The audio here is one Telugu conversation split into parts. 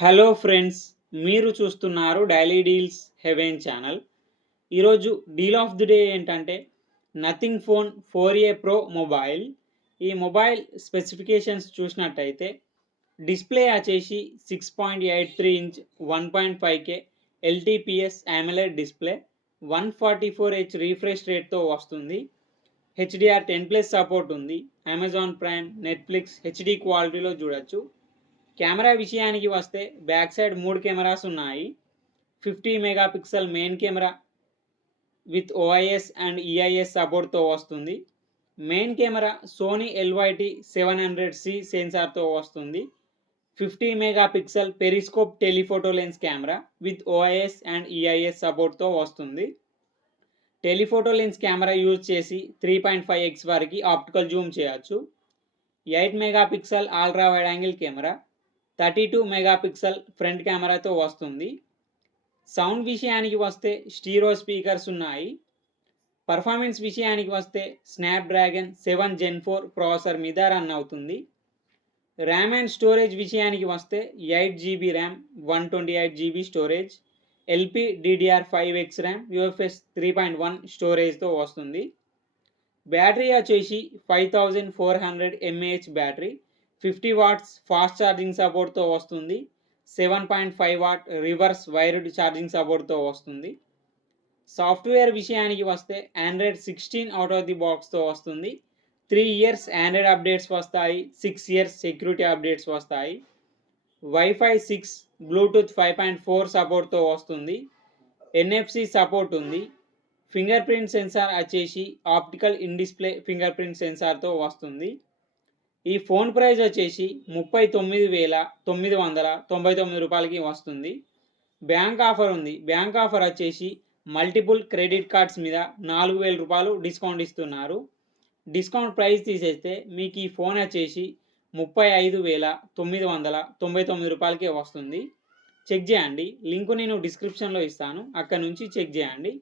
హలో ఫ్రెండ్స్, మీరు చూస్తున్నారు డైలీ డీల్స్ హెవెన్ ఛానల్. ఈరోజు డీల్ ఆఫ్ ది డే ఏంటంటే nothing phone 4A pro mobile. ఈ మొబైల్ స్పెసిఫికేషన్స్ చూసినట్టయితే డిస్ప్లే వచ్చేసి 6.83 inch 1.5K LTPS AMOLED display, 144Hz refresh రేట్తో వస్తుంది. HDR10+ సపోర్ట్ ఉంది. అమెజాన్ ప్రైమ్, నెట్ఫ్లిక్స్ హెచ్డి క్వాలిటీలో చూడొచ్చు. కెమెరా విషయానికి వస్తే బ్యాక్ సైడ్ 3 కెమెరాస్ ఉన్నాయి. 50 megapixel main camera with OIS and EIS సపోర్ట్తో వస్తుంది. Main camera Sony LYT 700C సెన్సార్తో వస్తుంది. 50 megapixel periscope telephoto lens camera with OIS and EIS సపోర్ట్తో వస్తుంది. టెలిఫోటో లెన్స్ కెమెరా యూజ్ చేసి 3.5x వరకు ఆప్టికల్ జూమ్ చేయొచ్చు. 8 megapixel ultra wide angle camera, 32 megapixel front కెమెరాతో వస్తుంది. సౌండ్ విషయానికి వస్తే స్టీరియో స్పీకర్స్ ఉన్నాయి. పర్ఫార్మెన్స్ విషయానికి వస్తే స్నాప్డ్రాగన్ 7 Gen 4 ప్రాసెసర్ మీద రన్ అవుతుంది. ర్యామ్ అండ్ స్టోరేజ్ విషయానికి వస్తే 8GB RAM, 128GB storage, LPDDR5X RAM, UFS 3.1 స్టోరేజ్తో వస్తుంది. బ్యాటరీ వచ్చేసి 5400 mAh battery, 50 watts fast charging సపోర్ట్తో వస్తుంది. 7.5 వాట్ రివర్స్ వైర్డ్ ఛార్జింగ్ సపోర్ట్తో వస్తుంది. సాఫ్ట్వేర్ విషయానికి వస్తే ఆండ్రాయిడ్ 16 అవుట్ ఆఫ్ ది బాక్స్తో వస్తుంది. 3 ఇయర్స్ ఆండ్రాయిడ్ అప్డేట్స్ వస్తాయి, 6 ఇయర్స్ సెక్యూరిటీ అప్డేట్స్ వస్తాయి. వైఫై 6, బ్లూటూత్ 5.4 సపోర్ట్తో వస్తుంది. NFC సపోర్ట్ ఉంది. ఫింగర్ ప్రింట్ సెన్సార్ వచ్చేసి optical in display finger print సెన్సార్తో వస్తుంది. ఈ ఫోన్ ప్రైస్ వచ్చేసి 39,999 రూపాయలకి వస్తుంది. బ్యాంక్ ఆఫర్ ఉంది. బ్యాంక్ ఆఫర్ వచ్చేసి మల్టిపుల్ క్రెడిట్ కార్డ్స్ మీద 4,000 రూపాయలు డిస్కౌంట్ ఇస్తున్నారు. డిస్కౌంట్ ప్రైస్ తీసేస్తే మీకు ఈ ఫోన్ వచ్చేసి 35,999 రూపాయలకే వస్తుంది. చెక్ చేయండి. లింకు నేను డిస్క్రిప్షన్లో ఇస్తాను, అక్కడ నుంచి చెక్ చేయండి.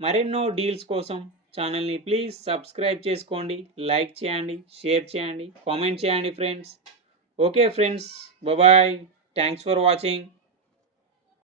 మరెన్నో డీల్స్ కోసం ఛానల్ని ప్లీజ్ సబ్స్క్రైబ్ చేసుకోండి, లైక్ చేయండి, షేర్ చేయండి, కామెంట్ చేయండి friends. Okay friends, bye. Thanks for watching.